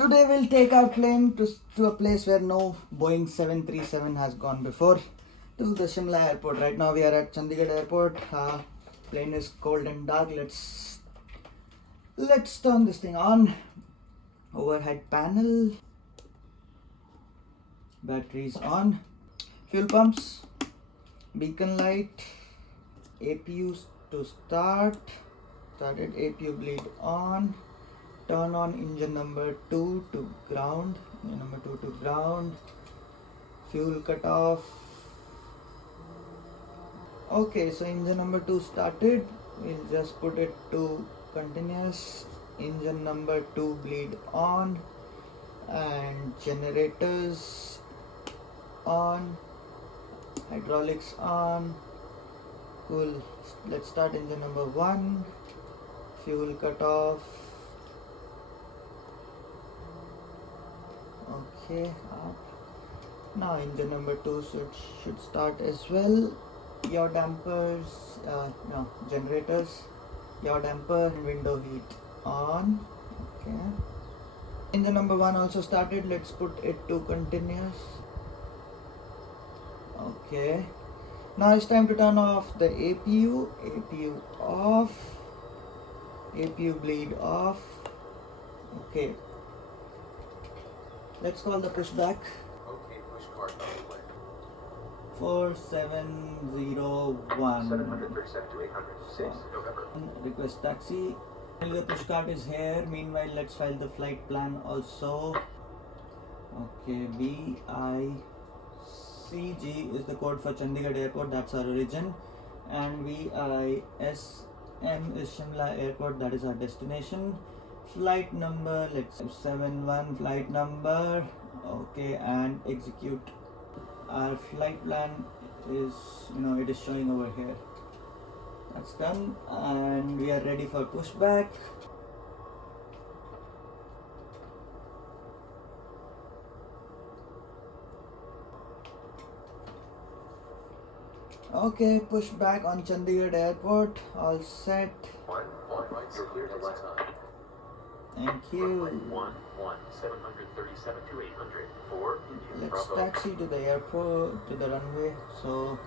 Today we'll take our plane to a place where no Boeing 737 has gone before, to the Shimla airport. Right now we are at Chandigarh airport. Plane is cold and dark. Let's turn this thing on. Overhead panel. Batteries on. Fuel pumps. Beacon light. APU to start. Started. APU bleed on. Turn on engine number 2 to ground. Engine number 2 to ground. Fuel cut off. Okay, so engine number 2 started. We'll just put it to continuous. Engine number 2 bleed on. And generators on. Hydraulics on. Cool. Let's start engine number 1. Fuel cut off. Okay, up. Now engine number 2 should start as well. Yaw dampers, generators, yaw damper and window heat on. Okay. Engine number 1 also started. Let's put it to continuous. Okay. Now it's time to turn off the APU. APU off. APU bleed off. Okay. Let's call the pushback. Okay, push card on the way. 4701. 737 to 806, November. Request taxi. The push card is here. Meanwhile, let's file the flight plan also. Okay, BICG is the code for Chandigarh airport. That's our origin. And VISM is Shimla airport. That is our destination. Flight number, let's say 71 flight number. Okay, and execute. Our flight plan is, it is showing over here. That's done, and we are ready for pushback. Okay, pushback on Chandigarh airport. All set. You're clear to left side. Thank you. 737 to 800. 4, Indian Let's Bravo. taxi to the airport, to the runway. So,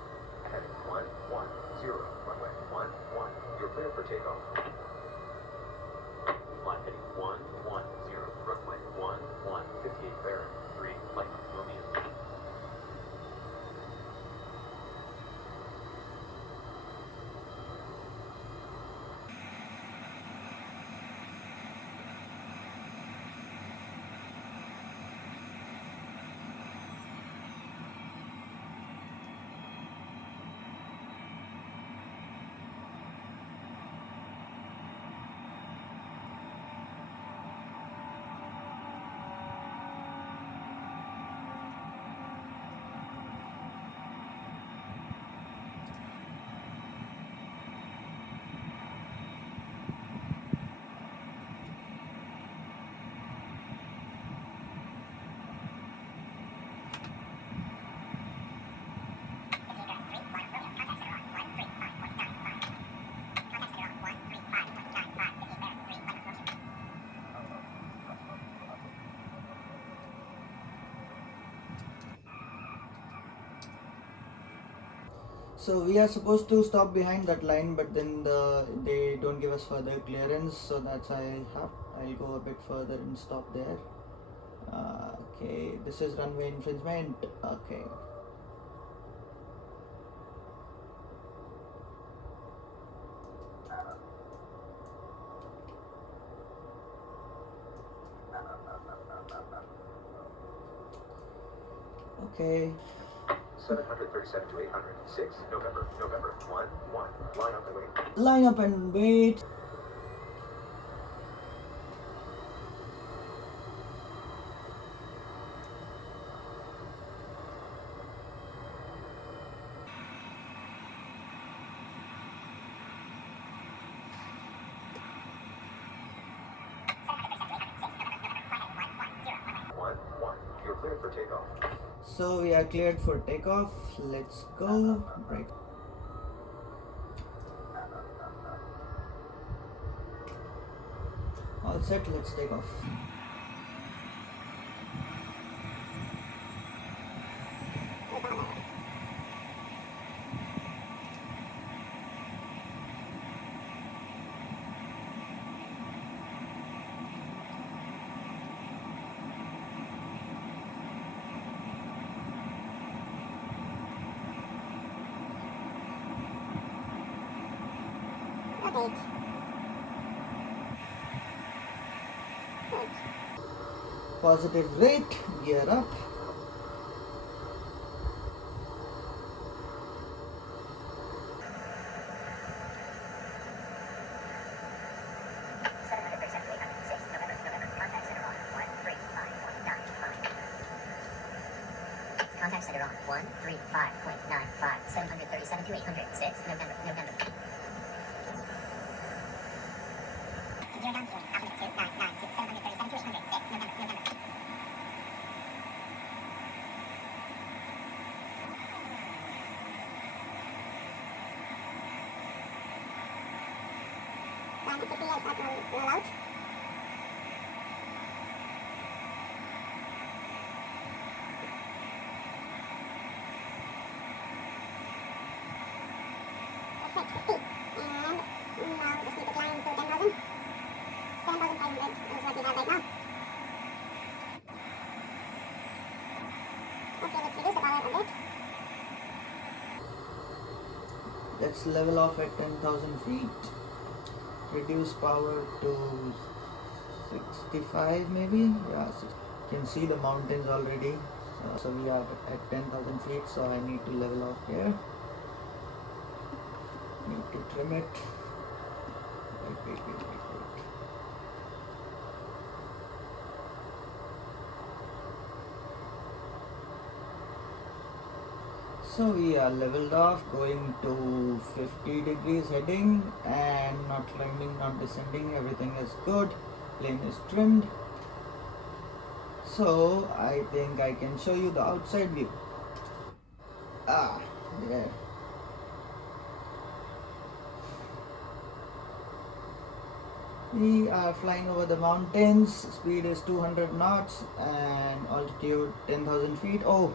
Heading 110, runway 11. You're clear for takeoff. Flight heading 110, runway 11, 58 bearing, 3, flight Romeo. So we are supposed to stop behind that line, but then they don't give us further clearance, so that's why I'll go a bit further and stop there. Okay, this is runway infringement. Okay. Okay. 737 to 806, November 1. Line up and wait. Line up and wait. You're cleared for takeoff. So we are cleared for takeoff. Let's go. Right. All set, let's take off. Positive rate, gear up. Contact center on 135.95, 737 to 806, November. Gear down point, altitude 299 to 737 to 806, November. Climb at 60 yards up, roll out. Perfect, 50. And now just need to climb to 10,000. 7,500 is what we have right now. Okay, let's reduce the power a bit. Let's level off at 10,000 feet. Reduce power to 65 maybe. Yeah, so you can see the mountains already. So we are at 10,000 feet, so I need to level off here. Need to trim it. Wait. So we are leveled off, going to 50 degrees heading, and not climbing, not descending, everything is good. Plane is trimmed. So I think I can show you the outside view. There. We are flying over the mountains. Speed is 200 knots and altitude 10,000 feet. Oh,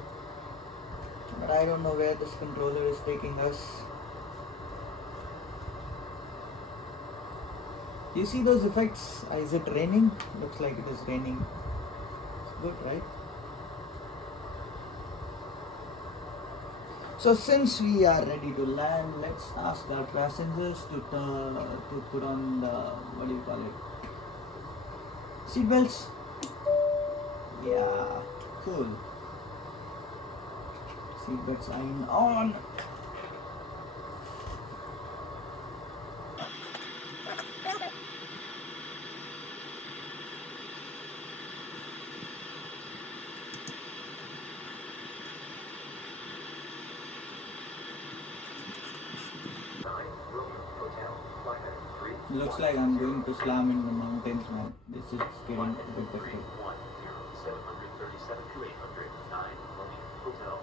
but I don't know where this controller is taking us. Do you see those effects? Is it raining? Looks like it is raining. It's good, right? So since we are ready to land, let's ask our passengers to put on the, what do you call it, seatbelts. Yeah, cool. Seatbelt sign on. Looks like I'm going to slam in the mountains, man. This is getting a bit difficult. 737 to 809, Boeing Hotel.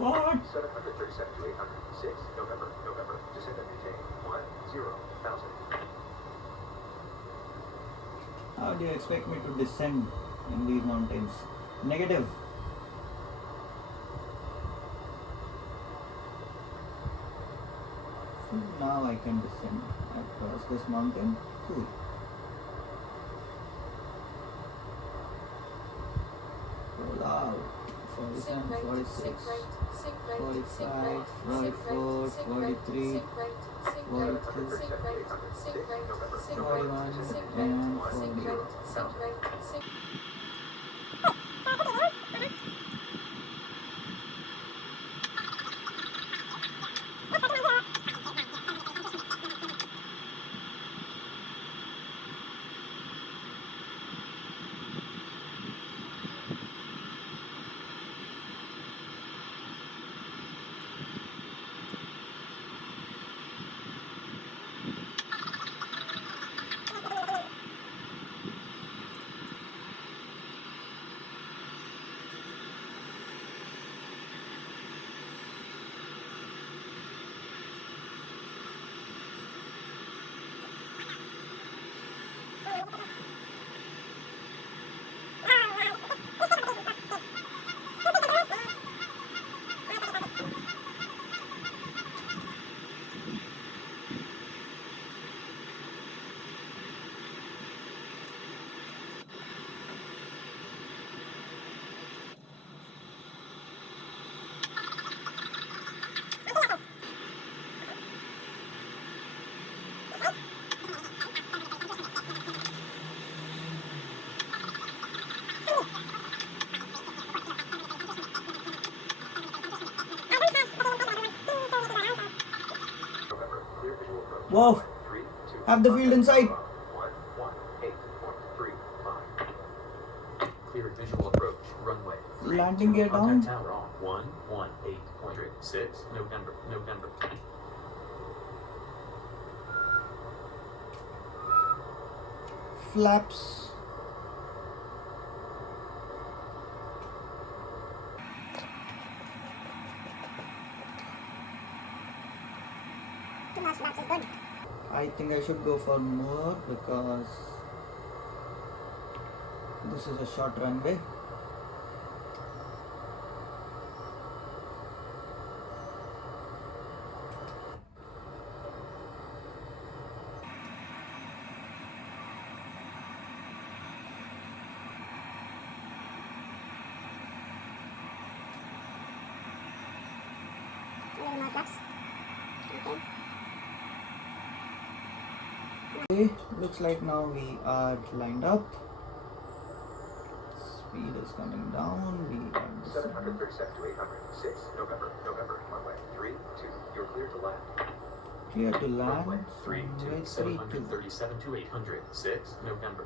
What? 737 to 806, November. Descend and retain 10,000. How do you expect me to descend in these mountains? Negative. Now I can descend across this mountain. Cool. Roll out. 47, 46, 45, 44, 43, 42, 41, and 48. November, clear visual approach. Whoa. 3, 2, Have the field in sight. 118.3. Clear visual approach. Runway. Landing gear down. Contact tower on 118.6. November. Flaps. Too much flaps is good. I think I should go for more because this is a short runway. A little more flaps. Okay. Okay, looks like now we are lined up. Speed is coming down. We are 737 to 806. November. Runway. 3, 2. You're clear to land. clear to Runway. land. 3, 2. Runway 32. 737 to 806. November.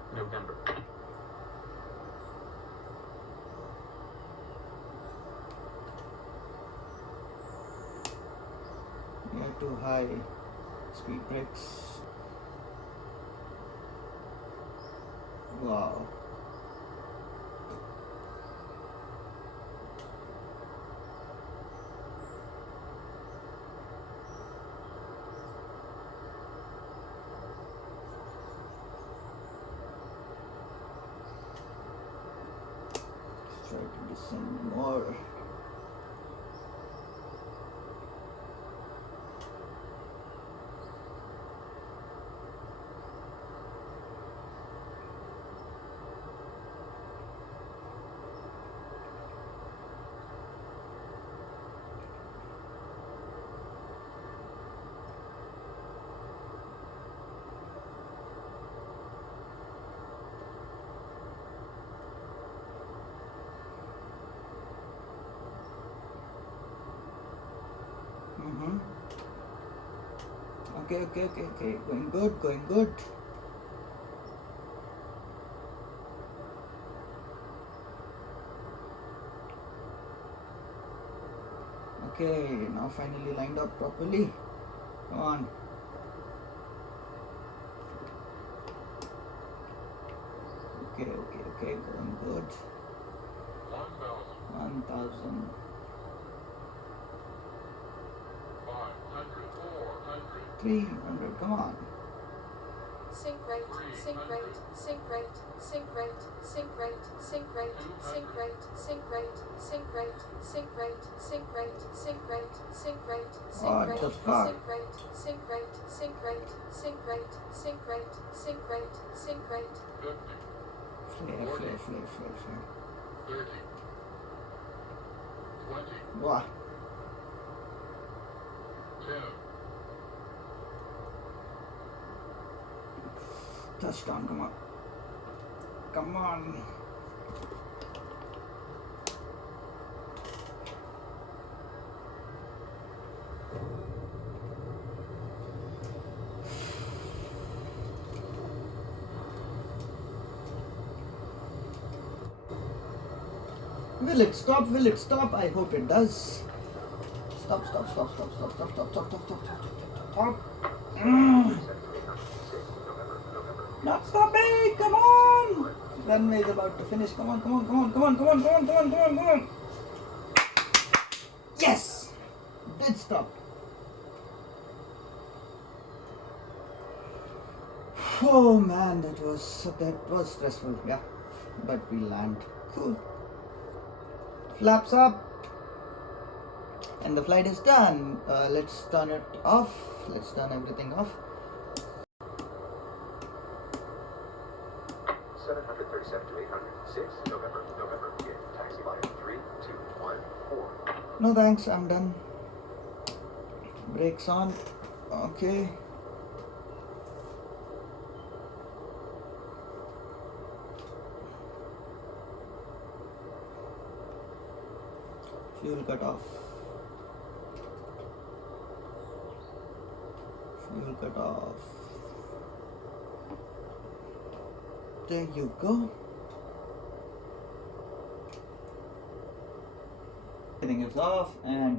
We are too high. Speed brakes. Wow. Let's try to descend more. Okay. Going good. Okay, now finally lined up properly. Come on. Okay, going good. 1,000. 300, come on. Sync rate, sync rate, sync rate, sync rate, sync rate, sync rate, sync rate, sync rate, sync rate, sync rate, sync rate, sync rate, sync rate, What the fuck? sync rate, sync rate, sync rate, sync rate, sync rate, sync rate, sync rate. Flare. 30, 20, Wow. 10, Touchdown, come on. Will it stop? I hope it does. Stop. Not stopping! Come on! Runway is about to finish. Come on. Yes! Did stop. Oh man, that was stressful. Yeah, but we land. Cool. Flaps up. And the flight is done. Let's turn it off. Let's turn everything off. 737 to 806. November. Begin. Taxi line 3, 2, 1, 4. No thanks, I'm done. Brakes on. Okay. Fuel cut off. Fuel cut off. There you go. Everything is off and